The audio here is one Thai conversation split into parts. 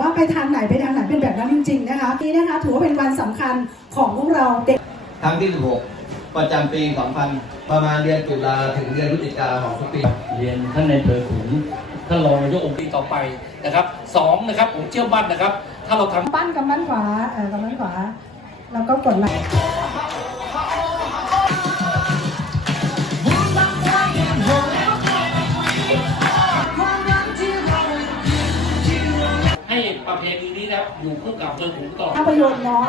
ว่าไปทางไหนไปทางไหนเป็นแบบนั้นจริง ๆ นะคะนี่นะคะถือว่าเป็นวันสำคัญของพวกเราเด็กครั้งที่ 16 ประจำปี 2000 ประมาณเดือนตุลาถึงเดือนพฤศจิกาของทุกปีเรียนท่านในายอำเภอขุนท่านรองนายกองค์การต่อไปนะครับสองนะครับผมเชื่อมั่นนะครับ ถ้าเราทำปั้นกำปั้นขวาเออกำปั้นขวา แล้วก็กดไลค์ นี้นะครับอยู่คู่กับอำเภอขุนต่อภาพยนตร์เนาะ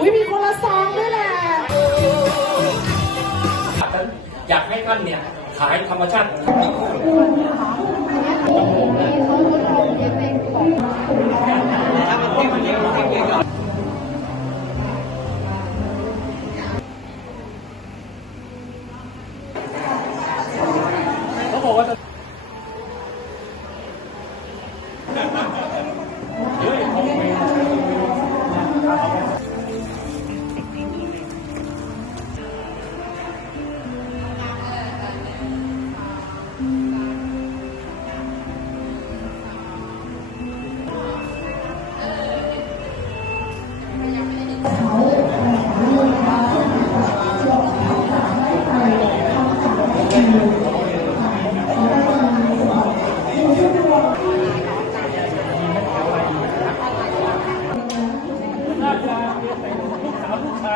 อุ้ยมีคนละซองด้วยแหละอยากให้ท่านเนี่ยขายธรรมชาติ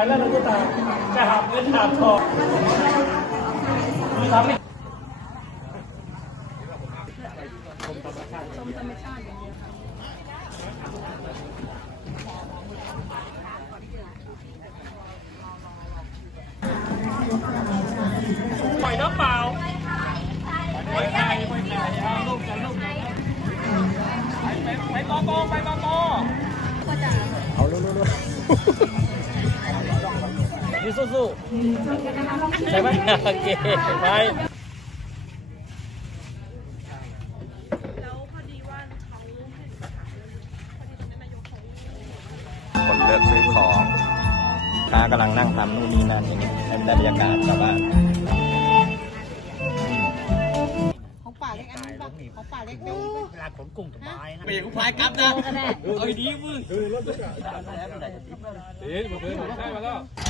แล้วเราก็ตามจะหาเงินหาทองทำไม่ปล่อยน้ำเปล่าปล่อยไก่ปล่อยไก่เอาลูกกันลูกกันไป ไปไปอไปปอปอเอาลูกลูกนี่สู้ๆใช่ไหมโอเคไปคนเลิกซื้อของค้ากำลังนั่งทำนู่นนี่นั่นอย่างนี้ให้มันได้บรรยากาศชาวบ้าน เวลาขนกุ้งสบายนะปีกพายกลับนะเอ้ยดีมึงเอ๊ะมาเพิ่มใช่มาแล้วเอ้ยไหนเจ้าเว